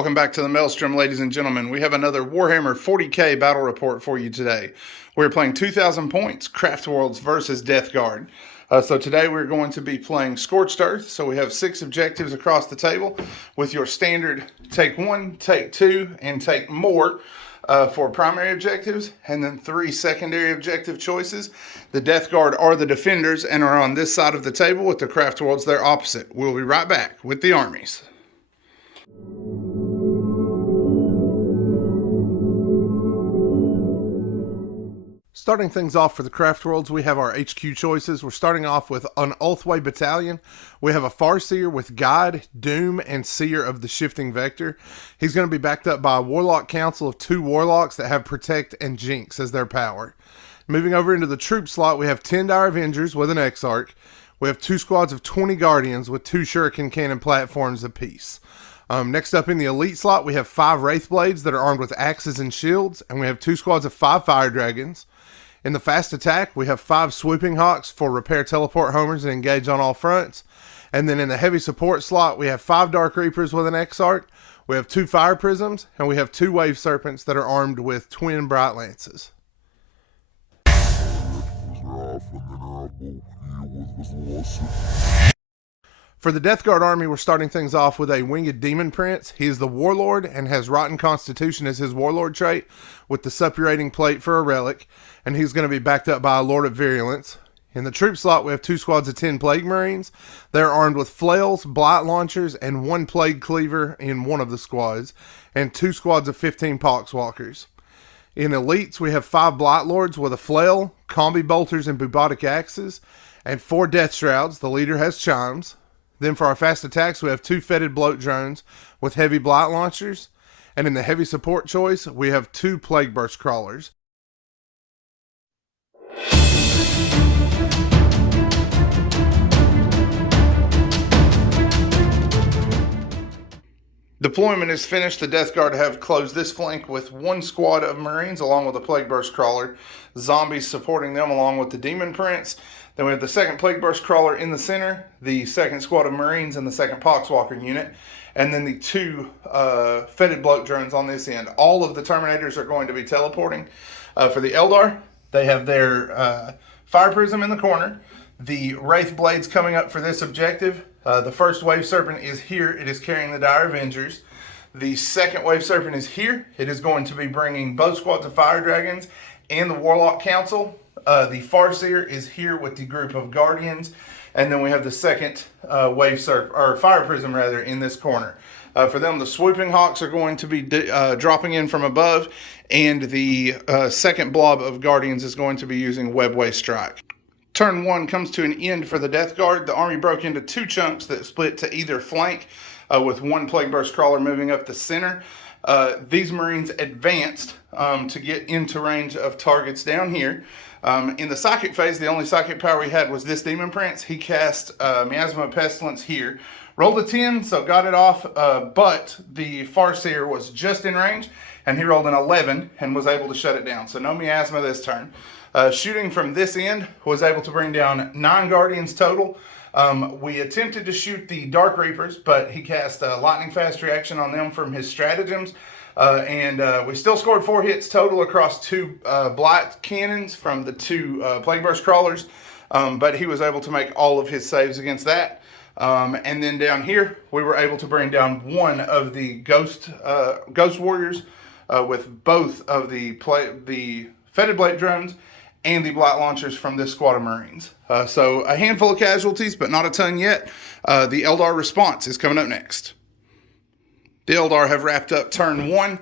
Welcome back to the Maelstrom, ladies and gentlemen. We have another Warhammer 40k battle report for you today. We're playing 2,000 points, Craftworlds versus Death Guard. So today we're going to be playing Scorched Earth. So we have 6 objectives across the table with your standard take 1, take 2, and take more for primary objectives, and then 3 secondary objective choices. The Death Guard are the defenders and are on this side of the table, with the Craftworlds they're opposite. We'll be right back with the armies. Starting things off for the Craftworlds, we have our HQ choices. We're starting off with an Ulthway Battalion. We have a Farseer with Guide, Doom, and Seer of the Shifting Vector. He's going to be backed up by a Warlock Council of 2 Warlocks that have Protect and Jinx as their power. Moving over into the troop slot, we have 10 Dire Avengers with an Exarch. We have 2 squads of 20 Guardians with 2 Shuriken Cannon platforms apiece. Next up in the Elite slot, we have 5 Wraithblades that are armed with axes and shields, and we have 2 squads of 5 Fire Dragons. In the Fast Attack, we have 5 Swooping Hawks for repair teleport homers and engage on all fronts. And then in the Heavy Support slot, we have 5 Dark Reapers with an Exarch, we have 2 Fire Prisms, and we have 2 Wave Serpents that are armed with twin Bright Lances. For the Death Guard army, we're starting things off with a Winged Demon Prince. He is the Warlord and has Rotten Constitution as his Warlord trait, with the Suppurating Plate for a relic, and he's going to be backed up by a Lord of Virulence. In the troop slot, we have 2 squads of 10 Plague Marines. They're armed with flails, blight launchers, and 1 Plague Cleaver in one of the squads, and 2 squads of 15 Poxwalkers. In Elites, we have 5 Blight Lords with a flail, combi bolters, and bubotic axes, and 4 Death Shrouds. The leader has chimes. Then for our Fast Attacks, we have 2 Fetid Bloat Drones with heavy blight launchers. And in the Heavy Support choice, we have 2 Plague Burst Crawlers. Deployment is finished. The Death Guard have closed this flank with 1 squad of Marines along with a Plague Burst Crawler. Zombies supporting them along with the Demon Prince. Then we have the 2nd Plague Burst Crawler in the center, the 2nd squad of Marines and the 2nd Poxwalker unit, and then the 2 Fetid Bloat Drones on this end. All of the Terminators are going to be teleporting. For the Eldar, they have their Fire Prism in the corner. The Wraith Blades coming up for this objective. The first Wave Serpent is here. It is carrying the Dire Avengers. The 2nd Wave Serpent is here. It is going to be bringing both squads of Fire Dragons and the Warlock Council. The Farseer is here with the group of Guardians. And then we have the 2nd Fire Prism rather in this corner. For them, the Swooping Hawks are going to be dropping in from above. And the 2nd blob of Guardians is going to be using Webway Strike. Turn 1 comes to an end for the Death Guard. The army broke into 2 chunks that split to either flank, with 1 Plague Burst Crawler moving up the center. These Marines advanced to get into range of targets down here. In the Psychic phase, the only Psychic power we had was this Demon Prince. He cast Miasma of Pestilence here. Rolled a 10, so got it off, but the Farseer was just in range, and he rolled an 11 and was able to shut it down. So no Miasma this turn. Shooting from this end, was able to bring down 9 Guardians total. We attempted to shoot the Dark Reapers, but he cast Lightning Fast Reaction on them from his stratagems. And we still scored 4 hits total across 2 Blight Cannons from the 2 Plague Burst Crawlers. But he was able to make all of his saves against that. And then down here, we were able to bring down 1 of the Ghost Warriors with both of the Fetid Blade Drones and the Blight Launchers from this squad of Marines. So a handful of casualties, but not a ton yet. The Eldar response is coming up next. The Eldar have wrapped up turn 1.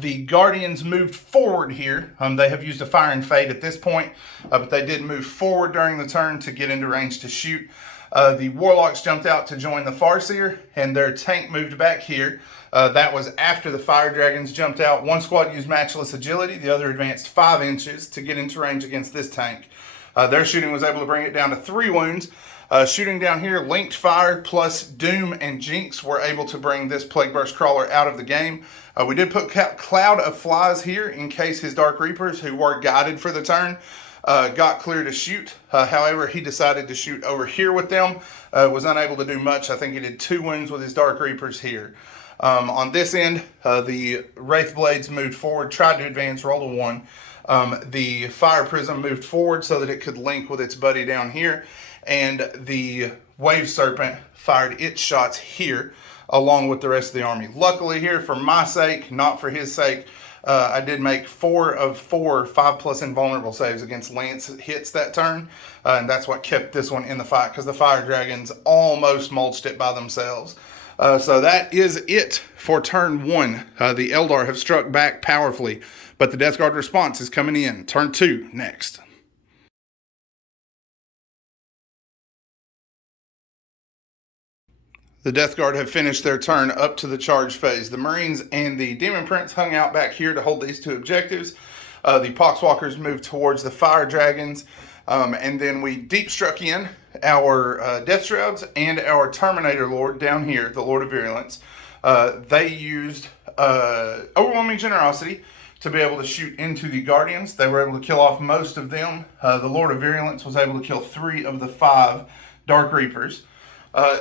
The Guardians moved forward here. They have used a Fire and Fade at this point, but they did move forward during the turn to get into range to shoot. The Warlocks jumped out to join the Farseer, and their tank moved back here. That was after the Fire Dragons jumped out. 1 squad used Matchless Agility. The other advanced 5 inches to get into range against this tank. Their shooting was able to bring it down to 3 wounds. Shooting down here, Linked Fire plus Doom and Jinx were able to bring this Plague Burst Crawler out of the game. We did put Cloud of Flies here in case his Dark Reapers, who were guided for the turn, got clear to shoot. However, he decided to shoot over here with them. Was unable to do much. I think he did 2 wounds with his Dark Reapers here. On this end, the Wraith Blades moved forward, tried to advance, rolled a 1. The Fire Prism moved forward so that it could link with its buddy down here, and the Wave Serpent fired its shots here along with the rest of the army. Luckily here, for my sake, not for his sake, I did make 4 of 4 5+ invulnerable saves against Lance hits that turn, and that's what kept this one in the fight, because the Fire Dragons almost mulched it by themselves. So that is it for turn 1. The Eldar have struck back powerfully, but the Death Guard response is coming in. Turn 2 next. The Death Guard have finished their turn up to the charge phase. The Marines and the Demon Prince hung out back here to hold these 2 objectives. The Poxwalkers moved towards the Fire Dragons, and then we deep struck in our Death Shrouds and our Terminator Lord down here, the Lord of Virulence. They used overwhelming generosity to be able to shoot into the Guardians. They were able to kill off most of them. The Lord of Virulence was able to kill 3 of the 5 Dark Reapers.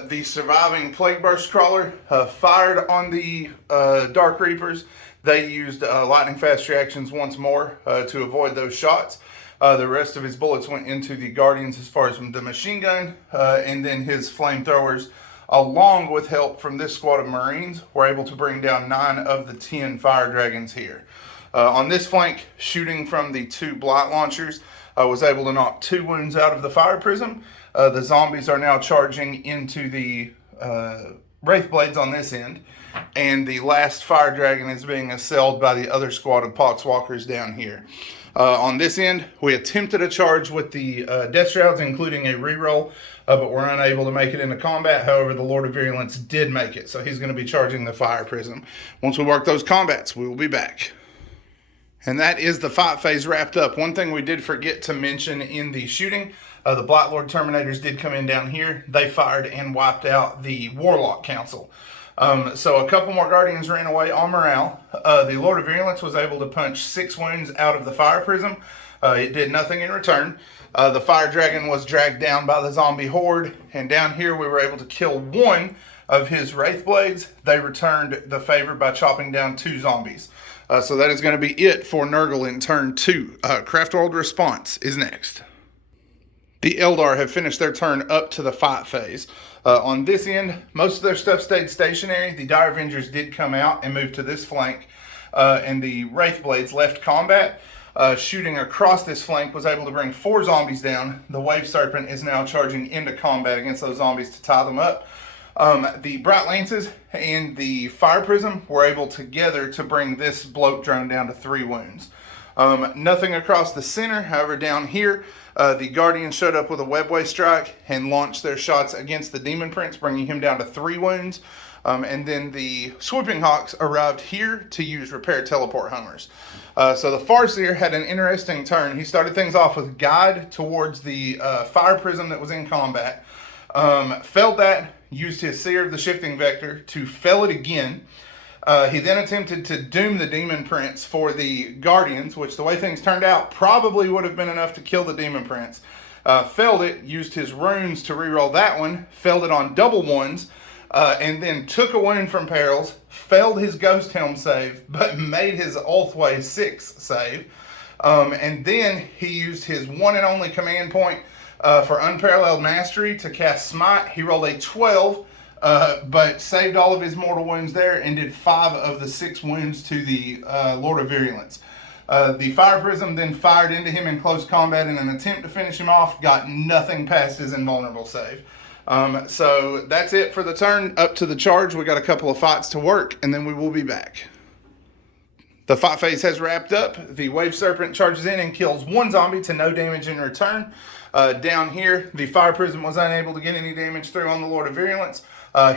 The surviving Plague Burst Crawler fired on the Dark Reapers. They used lightning fast reactions once more to avoid those shots. The rest of his bullets went into the Guardians as far as the machine gun, and then his flamethrowers, along with help from this squad of Marines, were able to bring down 9 of the 10 Fire Dragons here. On this flank, shooting from the 2 Blight Launchers, was able to knock 2 wounds out of the Fire Prism. The zombies are now charging into the Wraith Blades on this end, and the last Fire Dragon is being assailed by the other squad of Poxwalkers down here. On this end, we attempted a charge with the Death Shrouds, including a reroll, but were unable to make it into combat. However, the Lord of Virulence did make it, so he's going to be charging the Fire Prism. Once we work those combats, we will be back. And that is the fight phase wrapped up. One thing we did forget to mention in the shooting, the Blight Lord Terminators did come in down here. They fired and wiped out the Warlock Council. So a couple more Guardians ran away on morale. The Lord of Virulence was able to punch 6 wounds out of the Fire Prism. It did nothing in return. The Fire Dragon was dragged down by the zombie horde, and down here we were able to kill 1 of his Wraith Blades. They returned the favor by chopping down 2 zombies. So that is going to be it for Nurgle in turn 2. Craftworld response is next. The Eldar have finished their turn up to the fight phase. On this end, most of their stuff stayed stationary. The Dire Avengers did come out and move to this flank, and the Wraith Blades left combat. Shooting across this flank was able to bring 4 zombies down. The Wave Serpent is now charging into combat against those zombies to tie them up. The Bright Lances and the Fire Prism were able together to bring this bloat drone down to 3 wounds. Nothing across the center. However, down here, the Guardians showed up with a webway strike and launched their shots against the Demon Prince, bringing him down to 3 wounds. And then the Swooping Hawks arrived here to use repair teleport homers. So the Farseer had an interesting turn. He started things off with Guide towards the Fire Prism that was in combat. Failed that, used his Seer of the Shifting Vector to fell it again. He then attempted to doom the Demon Prince for the Guardians, which the way things turned out probably would have been enough to kill the Demon Prince. Failed it, used his runes to reroll that one, failed it on double 1s, and then took a wound from Perils, failed his Ghost Helm save, but made his Ulthway 6 save. And then he used his one and only command point for Unparalleled Mastery to cast Smite. He rolled a 12, but saved all of his mortal wounds there and did 5 of the 6 wounds to the Lord of Virulence. The Fire Prism then fired into him in close combat in an attempt to finish him off, got nothing past his invulnerable save. So that's it for the turn. Up to the charge, we got a couple of fights to work, and then we will be back. The fight phase has wrapped up. The Wave Serpent charges in and kills 1 zombie to no damage in return. Down here, the Fire Prism was unable to get any damage through on the Lord of Virulence.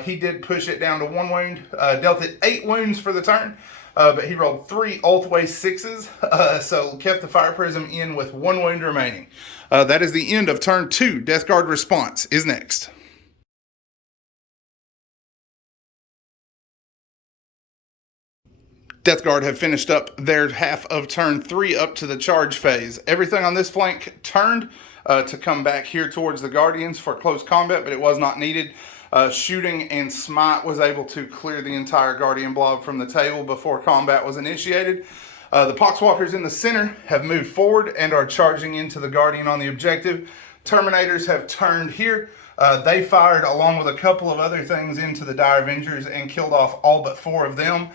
He did push it down to 1 wound, dealt it 8 wounds for the turn, but he rolled 3 Ulthway 6s, so kept the Fire Prism in with 1 wound remaining. That is the end of turn 2. Death Guard response is next. Death Guard have finished up their half of turn 3 up to the charge phase. Everything on this flank turned to come back here towards the Guardians for close combat, but it was not needed. Shooting and smite was able to clear the entire Guardian blob from the table before combat was initiated. The Poxwalkers in the center have moved forward and are charging into the Guardian on the objective. Terminators have turned here. They fired along with a couple of other things into the Dire Avengers and killed off all but 4 of them.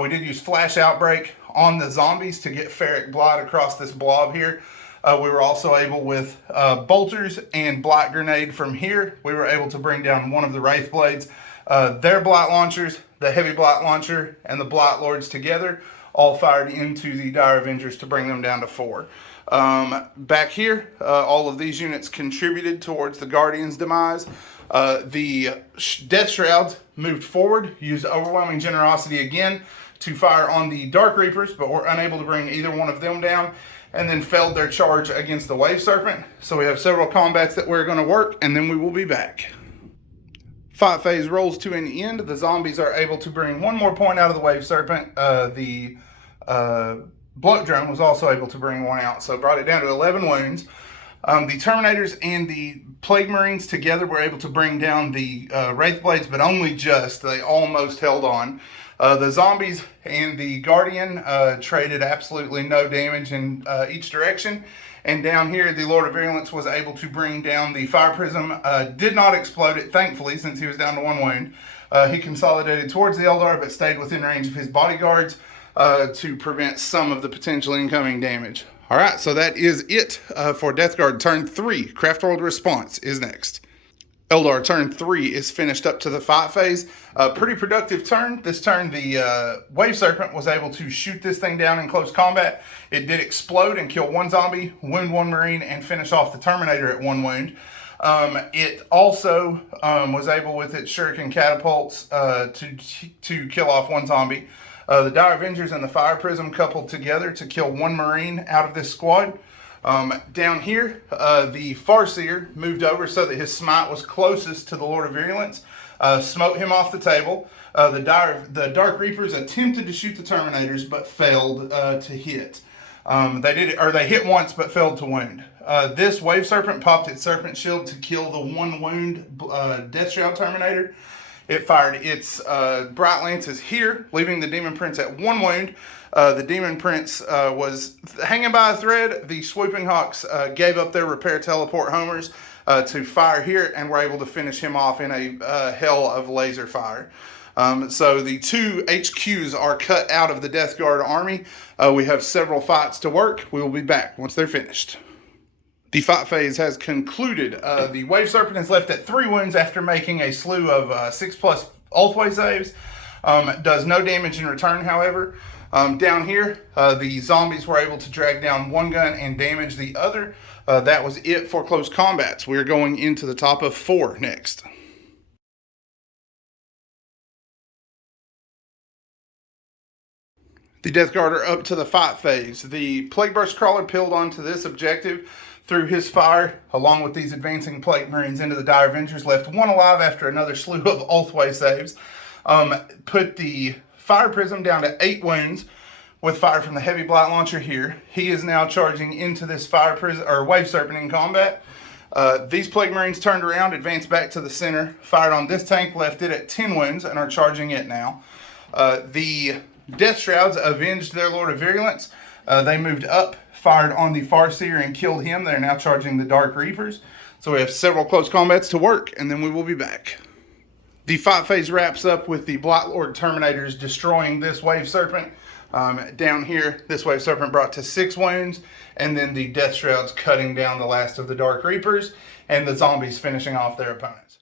We did use Flash Outbreak on the zombies to get Ferric Blight across this blob here. We were also able, with bolters and Blight Grenade from here, we were able to bring down one of the Wraith Blades. Their Blight Launchers, the Heavy Blight Launcher, and the Blight Lords together all fired into the Dire Avengers to bring them down to 4. Back here, all of these units contributed towards the Guardian's demise. The Death Shrouds moved forward, used overwhelming generosity again to fire on the Dark Reapers, but were unable to bring either one of them down, and then failed their charge against the Wave Serpent. So we have several combats that we're going to work, and then we will be back. Fight phase rolls to an end. The zombies are able to bring one more point out of the Wave Serpent. The Bloat Drone was also able to bring one out, so brought it down to 11 wounds. The Terminators and the Plague Marines together were able to bring down the Wraith Blades, but only just. They almost held on. The zombies and the Guardian traded absolutely no damage in each direction. And down here, the Lord of Virulence was able to bring down the Fire Prism. Did not explode it, thankfully, since he was down to 1 wound. He consolidated towards the Eldar, but stayed within range of his bodyguards to prevent some of the potential incoming damage. All right, so that is it for Death Guard turn 3. Craftworld response is next. Eldar turn 3 is finished up to the fight phase. Pretty productive turn. This turn, the Wave Serpent was able to shoot this thing down in close combat. It did explode and kill 1 zombie, wound 1 Marine, and finish off the Terminator at 1 wound. It also was able, with its Shuriken catapults, to kill off 1 zombie. The Dire Avengers and the Fire Prism coupled together to kill 1 Marine out of this squad. Down here, the Farseer moved over so that his smite was closest to the Lord of Virulence, smote him off the table. The Dark Reapers attempted to shoot the Terminators but failed to hit. They hit once but failed to wound. This Wave Serpent popped its Serpent Shield to kill the 1 wound Death Shroud Terminator. It fired its Bright Lances here, leaving the Demon Prince at 1 wound. The Demon Prince was hanging by a thread. The Swooping Hawks gave up their repair teleport homers to fire here, and were able to finish him off in a hell of laser fire. So the 2 HQs are cut out of the Death Guard army. We have several fights to work. We will be back once they're finished. The fight phase has concluded. The Wave Serpent is left at 3 wounds after making a slew of 6+ Ulthway saves. Does no damage in return, however. Down here, the zombies were able to drag down 1 gun and damage the other. That was it for close combats. We're going into the top of 4 next. The Death Guard are up to the fight phase. The Plague Burst Crawler pilled onto this objective through his fire, along with these advancing Plague Marines into the Dire Avengers, left 1 alive after another slew of Ulthway saves. Put the Fire Prism down to 8 wounds with fire from the Heavy Blight Launcher here. He is now charging into this Fire Prism or Wave Serpent in combat. These Plague Marines turned around, advanced back to the center, fired on this tank, left it at 10 wounds, and are charging it now. The Death Shrouds avenged their Lord of Virulence. They moved up, fired on the Farseer and killed him. They're now charging the Dark Reapers. So we have several close combats to work, and then we will be back. The fight phase wraps up with the Blight Lord Terminators destroying this Wave Serpent. Down here, this Wave Serpent brought to 6 wounds, and then the Death Shrouds cutting down the last of the Dark Reapers, and the zombies finishing off their opponents.